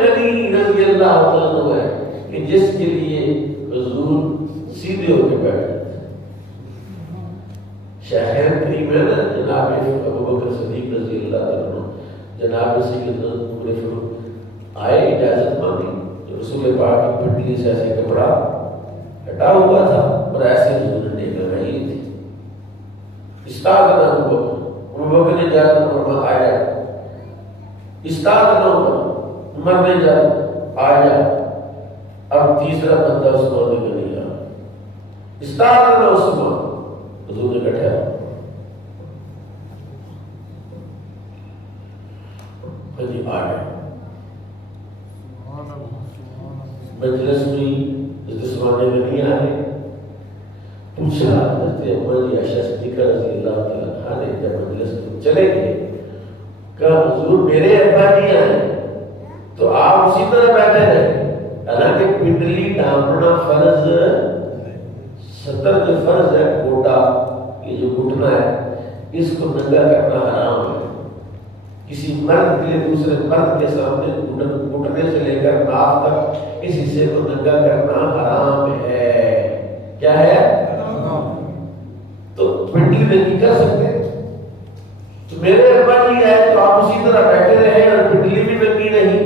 غنی رضی اللہ عنہ ہے کہ جس کے لیے حضور سیدھے ہو کے بیٹھ جاتے. شیخین کریم ہے نا جناب ابوبکر صدیق رضی اللہ عنہ، جناب سیدنا عمر فاروق آئے، اجازت مانگی، رسول پاک کی پھٹی سے ایسے کپڑا ہٹا ہوا تھا اور ایسے حضور نے ٹیک لگائی تھی. استاذنا ابوبکر نے جا کر فرمایا آیا، استاذنا عمر نے جا آیا. اب تیسرا بندہ عثمان نے نہیں آیا. استاذنا عثمان، حضور نے کٹھا کبھی آیا. مجلس میں اس زمانے میں نہیں آئے. پوچھا حضرت عمر یا صدیق رضی اللہ تعالیٰ عنہ نے جب مجلس میں چلے گئے، کہا حضور میرے ابا جی آئے تو آپ اسی طرح بیٹھے رہے. حالانکہ پنڈلی ڈھانپنا فرض، ستر جو فرض ہے گھوٹا، یہ جو گھٹنا ہے اس کو ننگا کرنا حرام ہے. کسی مرد کے لیے دوسرے مرد کے سامنے گھٹنے سے لے کر ناف تک اس حصے کو ننگا کرنا حرام ہے. کیا ہے؟ تو پنڈلی نہیں کر سکتے. تو میرے ابا جی آئے تو آپ اسی طرح بیٹھے رہے اور پنڈلی بھی ننگی نہیں.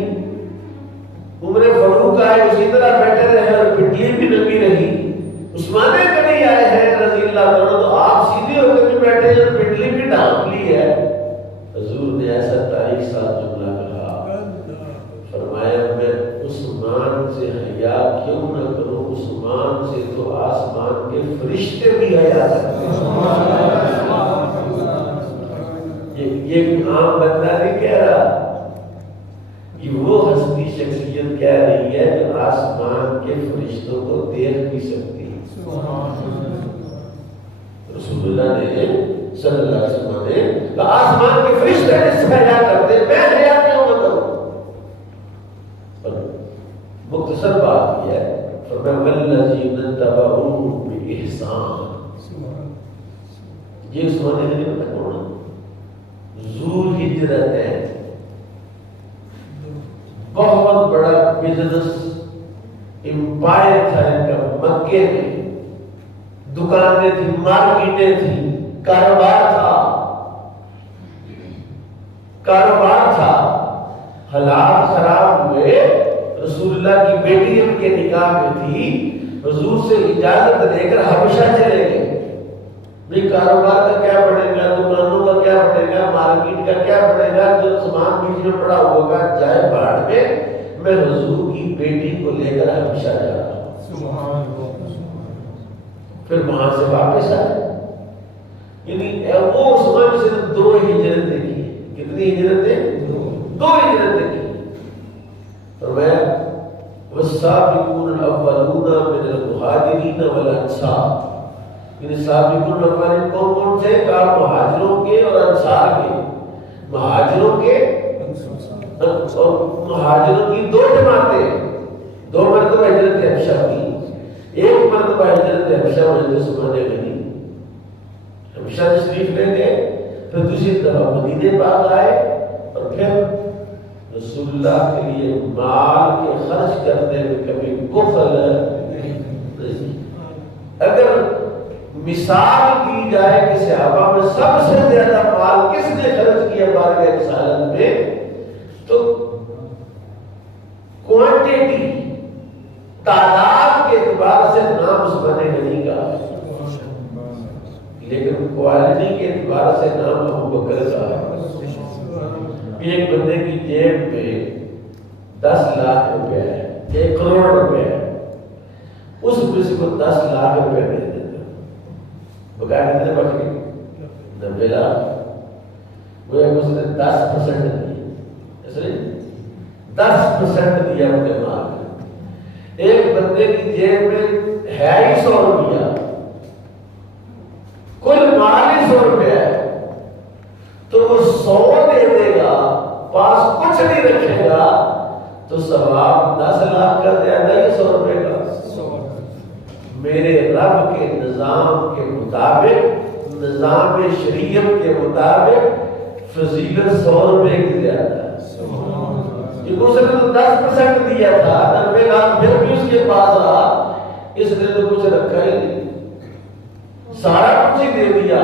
عمر فاروق آئے اسی طرح بیٹھے رہے اور پنڈلی بھی ننگی نہیں. عثمان غنی آئے ہیں رضی اللہ عنہ تو آپ سیدھے ہو کے بھی بیٹھے ہیں اور پنڈلی بھی ڈھانپ لی ہے. حضور نے ایسا تاریخ ساتھ جملہ کہا، فرمایا میں عثمان سے حیا کیوں نہ کروں، عثمان سے تو آسمان کے فرشتے بھی حیا کرتے ہیں. یہ عام بندہ نہیں کہہ رہا، یہ وہ ہستی شخصیت کہہ رہی ہے جو آسمان کے فرشتوں کو دیکھ بھی سکتی ہے. رسول اللہ نے صلی اللہ علیہ وسلم نے آسمان کے فرشتے اس سے حیا کرتے، میں حیا کیوں نہ کروں. مختصر بات یہ ہے، فرمایا والذین تبعوا بإحسان. یہ عثمان غنی نے کون ہے؟ ذو ہجرت ہے، بہت بڑا بزنس امپائر تھا ان کا. مکے میں دکانیں تھی، مارکیٹیں تھی، کاروبار تھا. حالات خراب ہوئے، رسول اللہ کی بیٹی ان کے نکاح میں تھی، حضور سے اجازت لے کر حبشہ چلے گئے. نہیں کاروبار کا کیا بڑھے گا، دکانوں کا کیا بڑھے گا، مارکیٹ کا کیا بڑھے گا، جو سامان بیچ میں پڑا ہوگا جائے باڑ میں حضور کی بیٹی کو لے کر حبشہ جا رہا ہوں. پھر وہاں سے واپس آئے. یعنی وہ عثمان سے 2 ہجرتیں کی. کتنی ہجرتیں؟ 2 ہجرتیں کی. فرمایا والسابقون الاولون من المہاجرین والانصار. یعنی سابقون الاولین کون سے؟ کہا مہاجروں کے اور انصار کے. مہاجروں کے اور مہاجروں کی 2 جماعتیں، 2 مرتبہ ہجرت حبشہ کی. ایک مرتبہ ہجرت حبشہ میں عثمان غنی حبشہ تشریف لے گئے، پھر دوسری دفعہ مدینے پاک آئے اور پھر رسول اللہ کے لیے مال کے خرچ کرنے میں کبھی بخل نہیں. اگر مثال کی جائے کہ صحابہ میں سب سے زیادہ مال کس نے خرچ کیا بارگاہ رسالت میں، تو کوانٹیٹی تعداد کے اعتبار سے نام عثمان غنی کا، لیکن کوالٹی کے اعتبار سے نام ابوبکر کا ہے. ایک بندے کی جیب میں 10 لاکھ روپے ہے، 1 کروڑ روپے ہے، اس کسی کو 10 لاکھ روپے دے دیتا، بقایا کتنے بچ گئے؟ 90 لاکھ. وہ اس نے 10% دیا، 10% دیا اپنے مال میں. ایک بندے کی جیب میں ہے ہی 100 روپیہ، کل مال ہی 100 روپیہ ہے، تو وہ 100 دے دے گا، پاس کچھ نہیں رکھے گا، تو ثواب 10 لاکھ کا زیادہ ہی 100 روپے کا. میرے رب کے نظام کے مطابق، نظام شریعت کے مطابق فضیلت 100 روپے کی زیادہ ہے. کیونکہ اس نے تو 10% دیا تھا، 90 لاکھ پھر بھی اس کے پاس رہا، اس نے تو کچھ رکھا ہی نہیں، سارا کچھ ہی دے دیا۔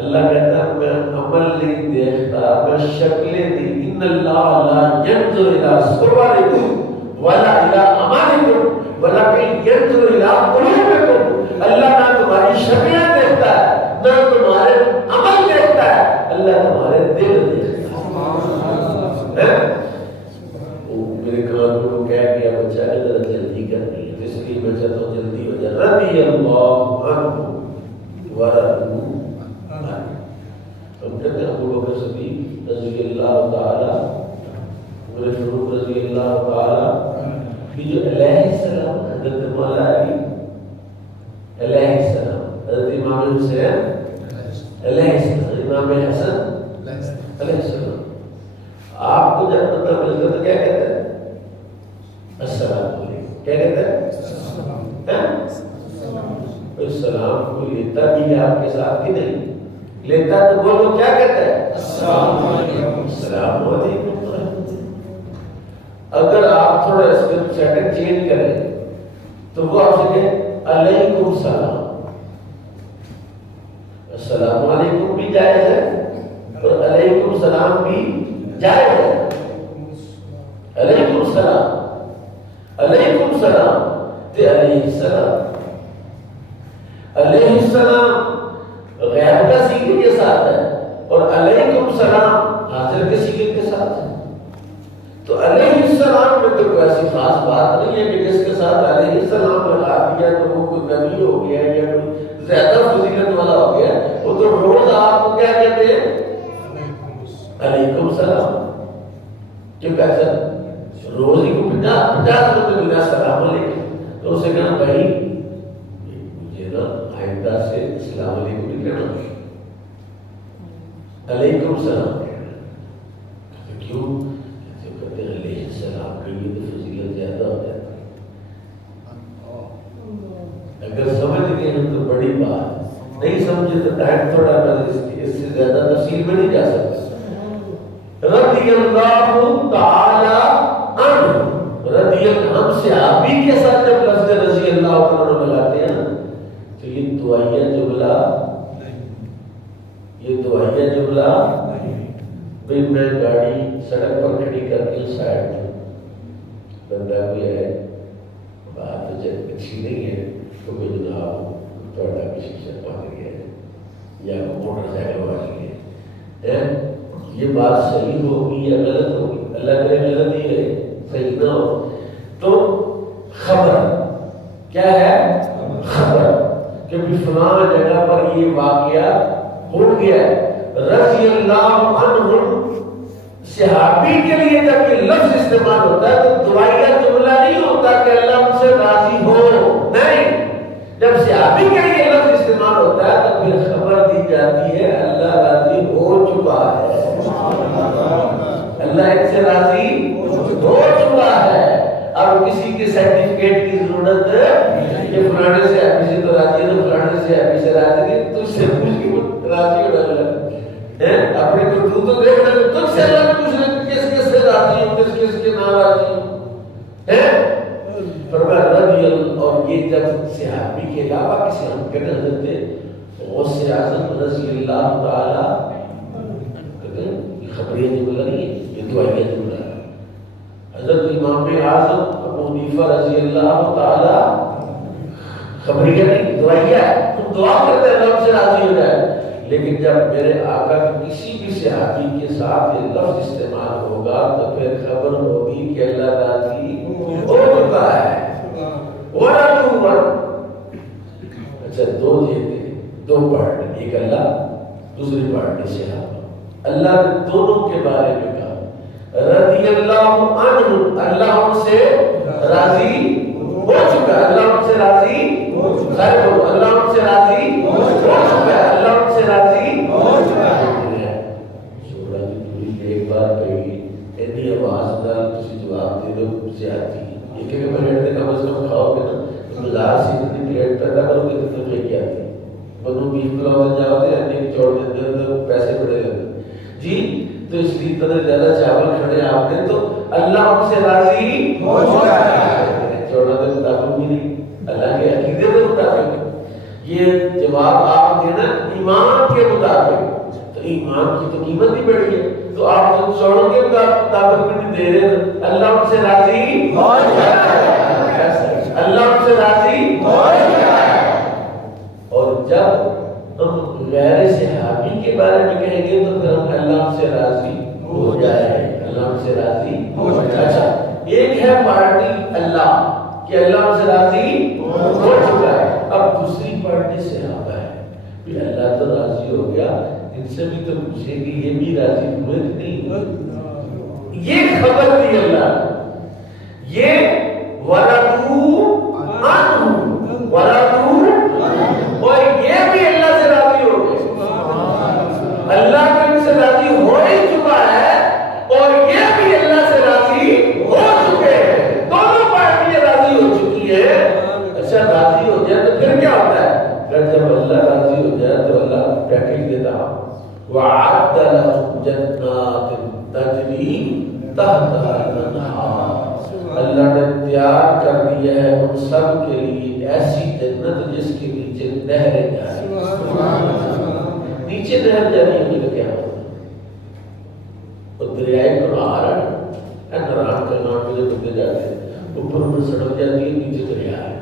اللہ کہتا ہے میں عمل نہیں دیکھتا، میں شکلیں دی۔ ان اللہ لا ينظر الى صورکم ولا الى اعمالکم ولکن ينظر الى قلوبکم۔ اللہ نہ تمہاری شکلیں دیکھتا ہے، نہ تمہارے عمل دیکھتا ہے، اللہ تمہارے دل دیکھتا ہے۔ میرے کان کو کہہ گیا بچہ ذرا جلدی کرنی ہے، اس لیے میں چاہتا ہوں جلدی ہو جائے۔ رضی اللہ عنہ ورضوا ہم کہتے ہیں ابو بکر صدیق رضی اللہ تعالی، عمر فاروق رضی اللہ تعالی کی جو علیہ السلام، حضرت مولا علی علیہ السلام، حضرت امام حسین علیہ السلام، امام حسن علیہ السلام، آپ کو جب پتہ ملتا تو کیا کہتے ہیں؟ السلام علیکم۔ کیا کہتے ہیں؟ السلام کو لیتا بھی ہے آپ کے ساتھ ہی نہیں لیتا تو بولو کیا کہتا ہے؟ السلام علیکم۔ السلام علیکم۔ اگر آپ تھوڑا اس کے سیٹنگ چینج کریں تو وہ آپ سے کہے علیکم السلام۔ السلام علیکم بھی جائز ہے اور علیکم السلام بھی جائز ہے۔ علیکم السلام، علیکم السلام تے علیہ السلام۔ علیہ السلام غیر کا سیغے کے ساتھ ہے اور علیکم السلام حاضر کے سیغے کے ساتھ ہے۔ تو علیہ السلام میں تو کوئی ایسی خاص بات نہیں ہے کہ جس کے ساتھ علیہ السلام لگا دیا تو وہ کوئی نبی ہو گیا یا کوئی زیادہ فضیلت والا ہو گیا۔ وہ تو روز آپ کو کیا کہتے ہیں؟ علیکم السلام۔ کیوں کیسا روز ہی کو 50 مرتبہ ملا السلام علیکم، تو اسے کہنا بھائی مجھے نا آئندہ سے السلام علیکم نہیں کہنا، علیکم السلام کہنا۔ کیوں؟ کہتے ہیں علیہ السلام کے لیے تو فضیلت زیادہ ہو جاتی ہے۔ اگر سمجھ گئے ہیں تو بڑی بات، نہیں سمجھے تو ٹائم تھوڑا اس سے زیادہ تفصیل میں نہیں جا سکتا۔ رضی اللہ تعالی عنہ، رضی اللہ، ہم صحابی کے ساتھ جب لفظ رضی اللہ تعالی لگاتے ہیں تو یہ دعائیہ جملہ، یہ دعائیہ جملہ بھئی میں گاڑی سڑک پر کھڑی کر کے سائڈ میں بندہ کوئی ہے، بات تو جب اچھی نہیں ہے تو کوئی جناب توڑا کی شیشہ پانے گیا ہے یا موٹر سائیکل والی ہے، یہ بات صحیح ہوگی یا غلط ہوگی؟ اللہ کرے غلط ہی ہے، صحیح نہ ہو تو خبر کیا ہے؟ خبر کہ فلاں جگہ پر یہ واقعہ ہو گیا ہے۔ رضی اللہ عنہ صحابی کے لیے جب یہ لفظ استعمال ہوتا ہے تو دعائیہ جملہ نہیں ہوتا کہ اللہ ان سے راضی ہو، نہیں، جب صحابی کے لیے لفظ استعمال ہوتا ہے تو پھر خبر دی جاتی ہے اللہ راضی ہو چکا ہے، اللہ ان سے راضی ہو چکا ہے۔ اب کسی کے سرٹیفکیٹ کی ضرورت ہے کہ فلانے سے ایپی سے تو راضی ہے تو فلانے سے ایپی سے راضی نہیں، تجھ سے پوچھ کے راضی ہو رہا ہے اپنے کو تو دیکھ رہے تجھ سے اللہ نے پوچھ رہے کس کس سے راضی ہوں، کس کس کے ناراضی ہوں۔ فرمایا رضی اللہ، اور یہ جب صحابی کے علاوہ کسی ہم کہتے حضرت غوث اعظم رضی اللہ تعالی، کہتے ہیں یہ خبریہ جملہ نہیں ہے، یہ دعائیہ جملہ ہے۔ حضرت امام اعظم ابو حنیفہ رضی اللہ تعالی خبریہ نہیں، دعائیہ ہے، تم دعا کرتے ہیں اللہ سے راضی ہو جائے۔ لیکن جب میرے آقا کسی بھی صحابی کے ساتھ یہ لفظ استعمال ہوگا تو پھر خبر ہوگی کہ اللہ راضی ہو چکا ہے۔ اچھا دو تھے، دو پارٹ، ایک اللہ، دوسری پارٹی صحابہ۔ اللہ نے دونوں کے بارے میں کہا رضی اللہ عنہ، اللہ ان سے راضی ہو چکا ہے، اللہ ان سے راضی ہو چکا ہے، اللہ ان سے راضی ہو چکا ہے، اللہ ان سے راضی ہو چکا ہے۔ شورا جی پوری ایک بار کہی اتنی آواز نال تسی جواب دے دو سے آتی ہے، ایک ایک پلیٹ نے کم از کم کھاؤ گے نا، بازار سے اتنی پلیٹ پیدا کرو گے تو تمہیں کیا آتی ہے، بنو بیف پلاؤ دے جاؤ دے انڈے کی چھوڑ دیتے ہیں تو پیسے بڑے لگتے جی، تو اس لیے اتنے زیادہ چاول کھڑے آپ نے تو اللہ ان سے راضی ہو چکا ہے. 14 دن مطابق بھی نہیں، اللہ کے عقیدے کے مطابق. یہ جواب آپ دینا ایمان کے مطابق، تو ایمان کی تو قیمت ہی بڑی ہے. تو آپ جو 14 کے مطابق بھی نہیں دے رہے، اللہ ان سے راضی ہو چکا ہے، اللہ ان سے راضی ہو چکا ہے. اور جب ہم غیر صحابی کے بارے میں کہیں گے تو پھر ہم اللہ سے راضی ہو جائے، اللہ سے راضی ہو جائے. اچھا، ایک ہے پارٹی اللہ کہ اللہ سے راضی ہو چکا ہے. اب دوسری پارٹی صحابہ ہے، کہ اللہ تو راضی ہو گیا، ان سے بھی تو پوچھے کہ یہ بھی راضی ہوئے کہ نہیں ہوئے. یہ خبر دی اللہ، یہ وَرَضُوا عَنْهُ وَرَضُوا، اور یہ بھی اللہ سے راضی ہو گئے. اللہ تو ان سے راضی ہو ہی چکا ہے اور یہ بھی اللہ سے راضی ہو چکے ہیں. دونوں پارٹیاں راضی ہو چکی ہے. اچھا، راضی ہو جائے تو پھر کیا ہوتا ہے؟ جب اللہ راضی ہو جائے تو اللہ پیکیج دیتا ہے، وَعَدَّ لَهُمْ جَنَّاتٍ تَجْرِي تَحْتَهَا الْأَنْهَارُ. اللہ نے تیار کر دیا ہے ان سب کے لیے ایسی جنت جس کے نیچے نہریں جاری. نیچے نہر جاری ہونے کا کیا ہوتا ہے؟ وہ دریائے کنار ہے، نران کا نام مجھے بندے جاتے ہیں، اوپر میں سڑک جاتی ہے، نیچے دریا ہے.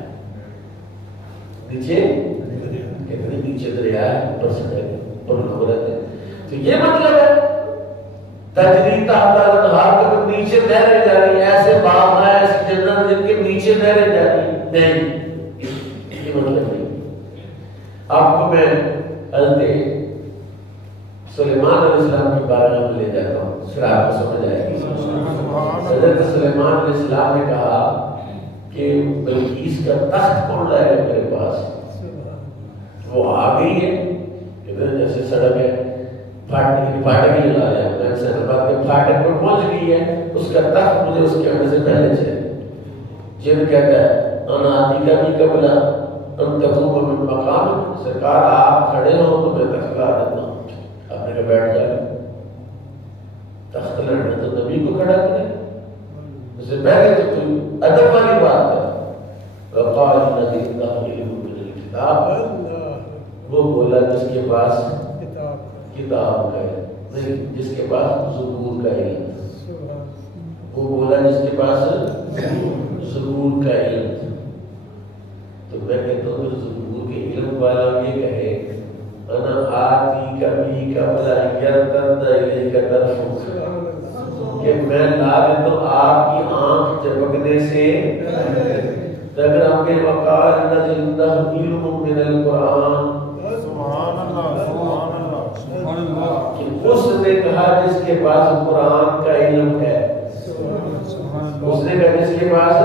نیچے کہتے ہیں نیچے دریا ہے، اوپر سڑک، اوپر لوگ رہتے ہیں. تو یہ مطلب ہے تجری تحت الانہار کے نیچے نہریں جاری. ایسے باغ ہیں، ایسی جنت جن کے نیچے نہریں جاری نہیں. یہ مطلب نہیں. آپ کو میں حضرت سلیمان علیہ السلام کے بارے میں لے جاتا ہوں، پھر آپ کو سمجھ آئے گی. حضرت سلیمان علیہ السلام نے کہا کہ بلقیس کا تخت کون لائے گا میرے پاس؟ وہ آ گئی ہے، ادھر جیسے سڑک ہے، پھاٹک ہی لا رہے ہیں، سیناباد کے پھاٹک پر پہنچ گئی ہے، اس کا تخت مجھے اس کے آنے سے پہلے چاہیے. جن کہتا ہے انا آتی کا بھی قبل ان تقوم من مقام، سرکار آپ کھڑے ہو تو میں تخت لا دیتا ہوں. آپ نے کہا بیٹھ جائے، تخت لڑنا تو نبی کو کھڑا کرے، اس سے پہلے تو کوئی ادب والی بات ہے. وقال الذی عنده علم من الکتاب، وہ بولا جس کے پاس کتاب کا علم نہیں، جس کے پاس ظہور کا علم. وہ بولا جس کے پاس ظہور کا علم. تو میں کہتا ہوں کہ ظہور کے علم والا یہ کہے انا آتی کبھی قبل یرتد الیک طرفک، کہ میں لا دیتا ہوں آپ کی آنکھ چپکنے سے. اگر آپ کے وقال الذی عنده علم من القرآن، کہ اس نے کہا جس کے پاس قرآن کا علم ہے، اس نے کہا جس کے پاس